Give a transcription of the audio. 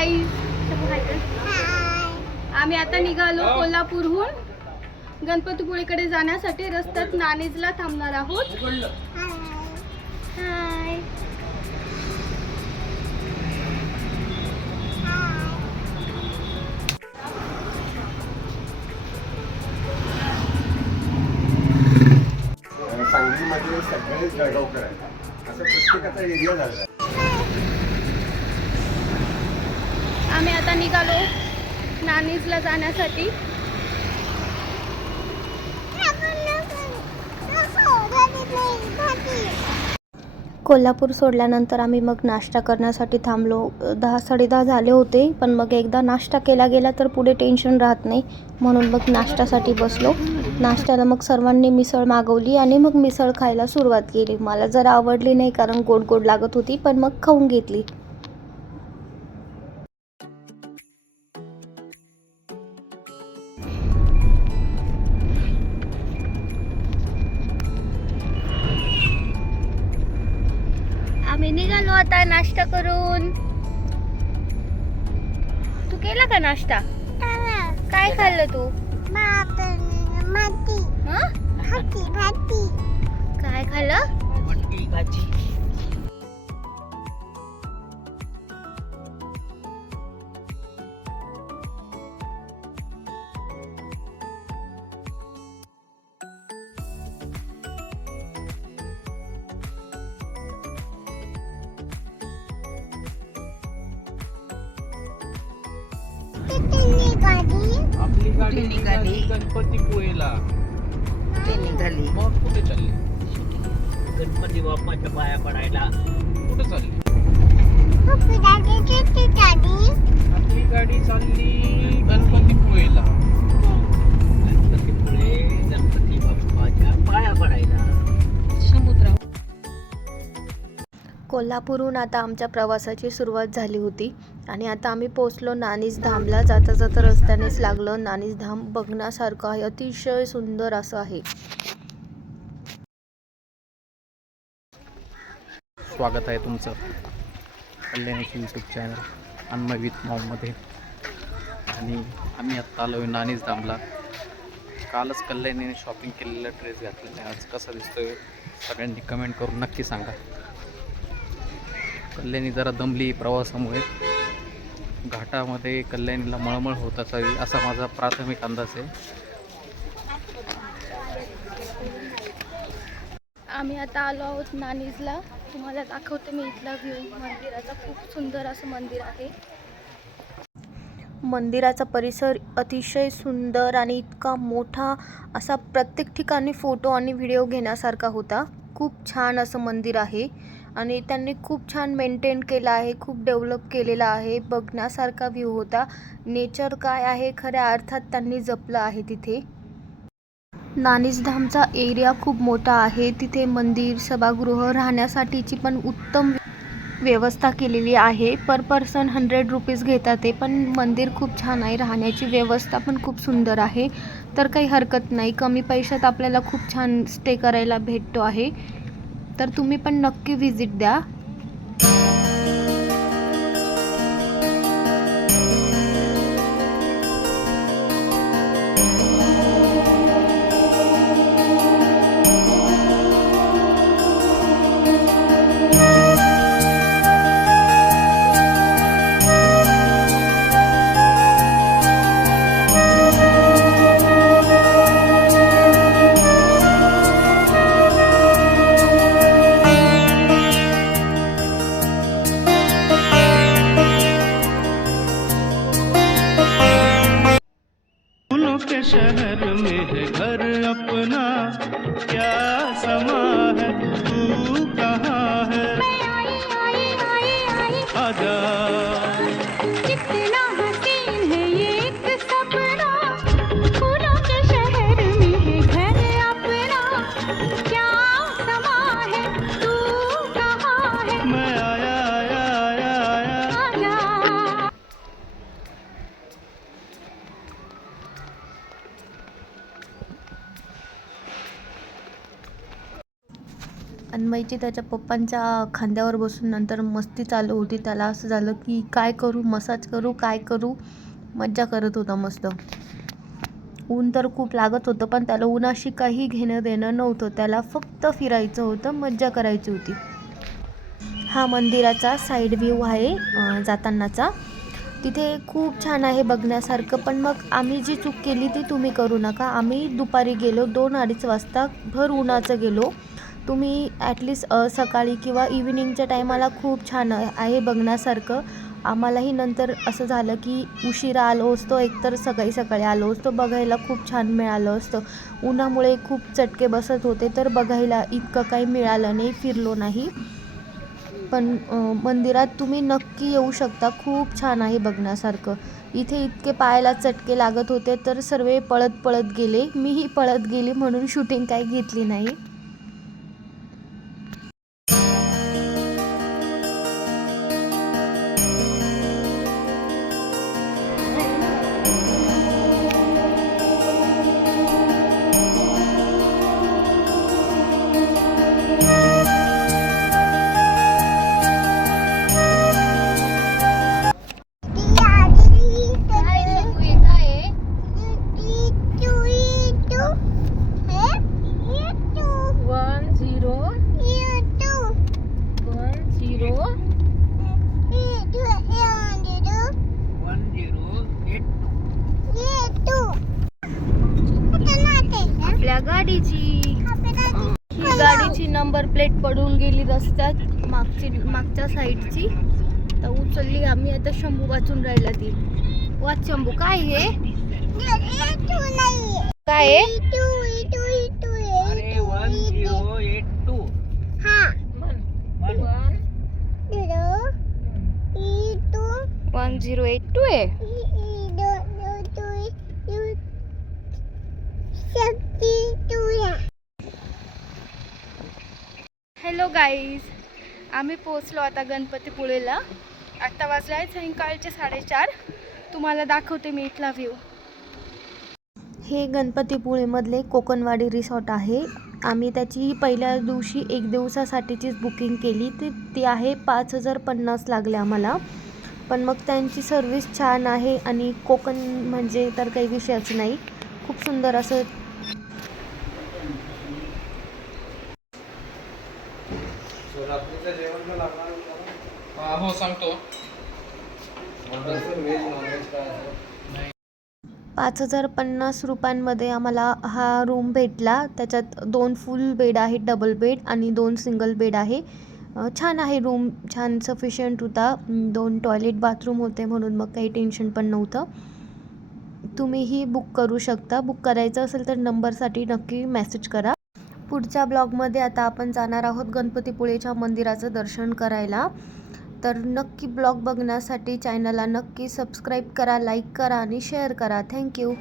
Guys, आम्ही आता निघालो कोल्हापूरहून गणपतीपुळेकडे जाण्यासाठी. रस्त्यात नाणीजला थांबणार आहोत. हाय. सांगलीमध्ये सगळेच जळगावकर आहेत, असं प्रत्येकाचा एरिया झाला. आम्ही आता निघालो नाणीजला जाण्यासाठी. कोल्हापूर सोडल्यानंतर आम्ही मग नाश्ता करण्यासाठी थांबलो. 10-10:30 झाले होते, पण मग एकदा नाश्ता केला गेला तर पुढे टेन्शन राहत नाही, म्हणून मग नाश्त्यासाठी बसलो. नाश्त्याला मग सर्वांनी मिसळ मागवली आणि मग मिसळ खायला सुरुवात केली. मला जरा आवडली नाही कारण गोड गोड लागत होती, पण मग खाऊन घेतली. आम्ही निघालो आता नाश्ता करून. तू केला का नाश्ता? काय खाल्लं तू? काय खाल्लं? मटकी भाजी. आपली गाडी निघाली. गणपतीपुळेला. ते निघाली मग कुठे चालली? गणपती बाप्पाच्या पाया पडायला. कुठे चालली? आपली गाडी चालली गणपतीपुळेला. गणपतीपुळे गणपती बाप्पाच्या पाया पडायला. समुद्र. कोल्हापूरहून आता आमच्या प्रवासाची सुरुवात झाली होती आणि आता आम्ही पोहोचलो नाणीज धामला. जाता जाता रस्त्यानेच लागलं. नाणीज धाम बघण्यासारखं आहे, अतिशय सुंदर असं आहे. स्वागत आहे तुमचं कल्याणीचे यूट्यूब चॅनल अन्मय विथ मॉममध्ये. आणि आम्ही आत्ता आलो आहे नाणीज धामला. कालच कल्याणीने शॉपिंग केलेला ड्रेस घातलेला आहे. आज कसा दिसतोय सगळ्यांनी कमेंट करून नक्की सांगा. कल्याणी जरा दमली प्रवासामुळे. घाटामध्ये कल्याणीला मळमळ होत असावी असा माझा प्राथमिक अंदाज आहे. आम्ही आता आलो आहोत नाणीजला. तुम्हाला दाखवते मी इथला व्ह्यू मंदिराचा. खूप सुंदर असं मंदिर आहे. मंदिराचा परिसर अतिशय सुंदर आणि इतका मोठा असा प्रत्येक ठिकाणी फोटो आणि व्हिडिओ घेण्यासारखा होता. खूप छान असं मंदिर आहे आणि त्यांनी खूप छान मेंटेन केलं आहे, खूप डेव्हलप केलेलं आहे. बघण्यासारखा व्ह्यू होता. नेचर काय आहे खऱ्या अर्थात त्यांनी जपलं आहे तिथे. नाणीज धामचा एरिया खूप मोठा आहे. तिथे मंदिर, सभागृह, राहण्यासाठीची पण उत्तम व्यवस्था केलेली आहे. पर पर्सन 100 रुपीज घेतात ते, पण मंदिर खूप छान आहे. राहण्याची व्यवस्था पण खूप सुंदर आहे, तर काही हरकत नाही. कमी पैशात आपल्याला खूप छान स्टे करायला भेटतो आहे. तर तुम्ही पण नक्की व्हिजिट द्या. शहर में है घर अपना, क्या समा है तू कहाँ है, आजा कितना हसीन है ये एक सपना, फूलों के शहर में है घर अपना, क्या समा है तू कहाँ है, मैं आया आया आया आया। आजा। अन्मयची त्याच्या पप्पांच्या खांद्यावर बसून नंतर मस्ती चालू होती. त्याला असं झालं की काय करू, मसाज करू, काय करू. मज्जा करत होता मस्त. ऊन तर खूप लागत होतं, पण त्याला उन्हाशी काही घेणं देणं नव्हतं. त्याला फक्त फिरायचं होतं, मज्जा करायची होती. हा मंदिराचा साईड व्ह्यू आहे जातानाचा. तिथे खूप छान आहे बघण्यासारखं. पण मग आम्ही जी चूक केली ती तुम्ही करू नका. आम्ही दुपारी गेलो 2-2:30 वाजता, भर उन्हाचं गेलो. तुम्ही ॲटलिस्ट सकाळी किंवा इव्हिनिंगच्या टायमाला खूप छान आहे बघण्यासारखं. आम्हालाही नंतर असं झालं की उशिरा आलो असतो, एकतर सकाळी सकाळी आलो असतो, बघायला खूप छान मिळालं असतं. उन्हामुळे खूप चटके बसत होते, तर बघायला इतकं काही मिळालं नाही, फिरलो नाही. पण मंदिरात तुम्ही नक्की येऊ शकता. खूप छान आहे बघण्यासारखं. इथे इतके पायाला चटके लागत होते, तर सर्व पळत पळत गेले. मीही पळत गेली, म्हणून शूटिंग काही घेतली नाही. आपल्या गाडीची नंबर प्लेट पडून गेली रस्त्यात, मागच्या साईडची. तर उचलली आम्ही. आता शंभू वाचून राहिला ती. वाच शंभू, काय हे काय आहे? अरे 1082 1082 आहे. हॅलो गाईज, आम्ही पोचलो आता गणपतीपुळेला. आत्ता वाजले आहेत सायंकाळचे 4:30. तुम्हाला दाखवते मी इथला व्ह्यू. हे गणपतीपुळेमधले कोकणवाडी रिसॉर्ट आहे. आम्ही त्याची पहिल्या दिवशी 1 दिवसासाठीचीच बुकिंग केली. ती आहे 5,050 लागले आम्हाला. पण मग त्यांची सर्विस छान आहे आणि कोकण म्हणजे तर काही विषयच नाही. खूप सुंदर असं. रात्रीचं जेवण तर लागणार होतं. हो सांगतो. व्हेज नॉनव्हेज काय आहे? 5,050 रुपयांमध्ये आम्हाला हा रूम भेटला. त्याच्यात 2 फुल बेड आहेत, डबल बेड, आणि 2 सिंगल बेड आहे. छान आहे रूम, छान सफिशियंट होता. 2 टॉयलेट बाथरूम होते, म्हणून मग काही टेन्शन पण नव्हतं. तुम्हीही बुक करू शकता. बुक करायचं असेल तर नंबरसाठी नक्की मेसेज करा. पुढच्या ब्लॉगमध्ये आता आपण जाणार आहोत गणपतीपुळेच्या मंदिराचं दर्शन करायला. तर नक्की ब्लॉग बघण्यासाठी चॅनलला नक्की सबस्क्राईब करा, लाईक करा आणि शेअर करा. थँक्यू.